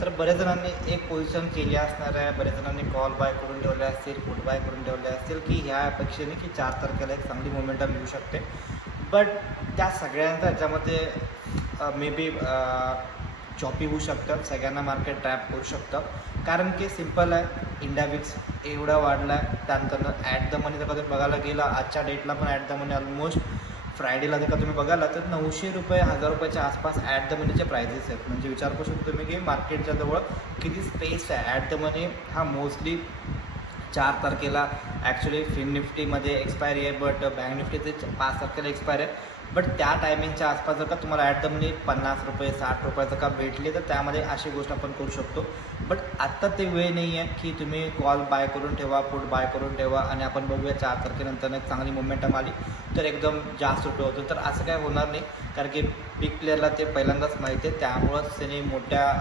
तर बऱ्याच जणांनी एक पोझिशन केली असणार आहे, बऱ्याच जणांनी कॉल बाय करून ठेवले असतील, पुट बाय करून ठेवले असतील की ह्या अपेक्षेने की 4 तारखेला एक चांगली मोमेंटम येऊ शकते. बट त्या सगळ्यांचा ह्याच्यामध्ये मे बी चॉपी होऊ शकतं, सगळ्यांना मार्केट ट्रॅप करू शकतं. कारण की सिम्पल आहे, इंडिया विक्स एवढा वाढला आहे. त्यानंतर ॲट द मनी जर का तुम्ही बघायला गेला आजच्या डेटला पण ॲट द मनी ऑलमोस्ट फ्रायडेला जर का तुम्ही बघाला तर ₹900 ₹1000 आसपास ॲट द मनीचे प्राइजेस आहेत. म्हणजे विचार करू शकतो तुम्ही की मार्केटच्या जवळ किती स्पेस आहे. ॲट द मनी हा मोस्टली 4 तारखेला ॲक्च्युली फिन निफ्टीमध्ये एक्सपायरी आहे, बट बँक निफ्टीचे 5 तारखेला एक्सपायर आहे. बट त्या टायमिंगच्या आसपास जर का तुम्हाला ॲट द मनी ₹50 ₹60 जर का भेटले तर त्यामध्ये अशी गोष्ट आपण करू शकतो. बट आत्ता ते वेळ नाही आहे की तुम्ही कॉल बाय करून ठेवा, पुट बाय करून ठेवा आणि आपण बघूया 4 तारखेनंतर एक चांगली मोमेंटम आली तर एकदम जास्त होतं. तर असं काय होणार नाही, कारण की बिग प्लेअरला ते पहिल्यांदाच माहिती आहे, त्यामुळंच त्याने मोठ्या